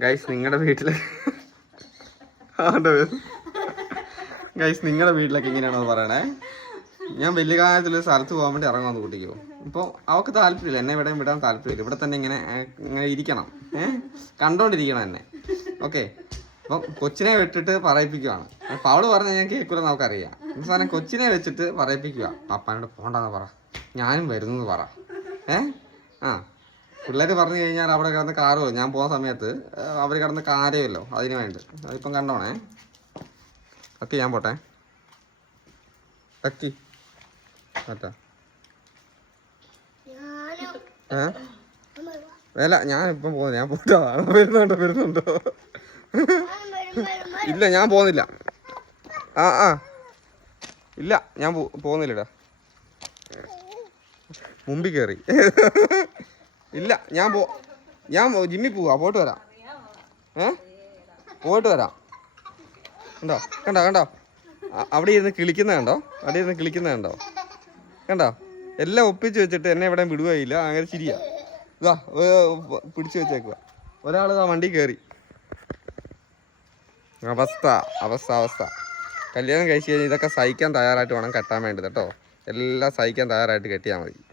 Guys നിങ്ങളുടെ വീട്ടിൽ guys നിങ്ങളുടെ വീട്ടിലൊക്കെ ഇങ്ങനെയാണോ പറയണേ? ഞാൻ വലിയ കാലത്തിൽ സ്ഥലത്ത് പോകാൻ വേണ്ടി ഇറങ്ങാന്ന് കുട്ടിക്കോ. ഇപ്പോൾ അവൾക്ക് താല്പര്യമില്ല. എന്നെ എവിടെയും വിടാൻ താല്പര്യമില്ല. ഇവിടെ തന്നെ ഇങ്ങനെ ഇങ്ങനെ ഇരിക്കണം. ഏഹ് കണ്ടോണ്ടിരിക്കണം എന്നെ. ഓക്കെ. അപ്പം കൊച്ചിനെ വിട്ടിട്ട് പറയിപ്പിക്കുവാണ്. അപ്പം അവൾ പറഞ്ഞ ഞാൻ കേൾക്കില്ലെന്ന് നമുക്കറിയാം അവസാനം കൊച്ചിനെ വെച്ചിട്ട് പറയിപ്പിക്കുക പപ്പാനോട് പോണ്ടെന്ന് പറ. ഞാനും വരുന്നു എന്ന് പറ. ഏഹ് ആ. പിള്ളേര് പറഞ്ഞു കഴിഞ്ഞാൽ അവിടെ കിടന്ന് കാറോ ഞാൻ പോകുന്ന സമയത്ത് അവർ കിടന്ന് കാരയല്ലോ അതിന് വേണ്ടി അതിപ്പം കണ്ടോണേ. കത്തി ഞാൻ പോട്ടെ. കത്തി മറ്റാ ഏ? വേല ഞാൻ ഇപ്പം പോകുന്നു ഞാൻ പോട്ടോ. വരുന്നുണ്ടോ? വരുന്നുണ്ടോ? ഇല്ല ഞാൻ പോകുന്നില്ല ആ ആ. ഇല്ല ഞാൻ പോകുന്നില്ലടാ മുമ്പിൽ കയറി ഇല്ല ഞാൻ പോ ഞാൻ ജിമ്മി പോവാ പോയിട്ട് വരാം. ഏ? പോയിട്ട് വരാം. കണ്ടോ? കണ്ടോ കണ്ടോ? അവിടെ ഇരുന്ന് കിളിക്കുന്ന കണ്ടോ? അവിടെ ഇരുന്ന് കിളിക്കുന്ന കണ്ടോ? കണ്ടോ? എല്ലാം ഒപ്പിച്ച് വെച്ചിട്ട് എന്നെ ഇവിടെ വിടുകയില്ല. അങ്ങനെ ശരിയാ ഇതാ പിടിച്ചു വെച്ചേക്കുക ഒരാൾ ആ വണ്ടി കയറി. അവസ്ഥ അവസ്ഥ അവസ്ഥ. കല്യാണം കഴിച്ച് കഴിഞ്ഞാൽ ഇതൊക്കെ സഹിക്കാൻ തയ്യാറായിട്ട് വേണം കെട്ടാൻ വേണ്ടത് കേട്ടോ. എല്ലാം സഹിക്കാൻ തയ്യാറായിട്ട് കെട്ടിയാൽ മതി.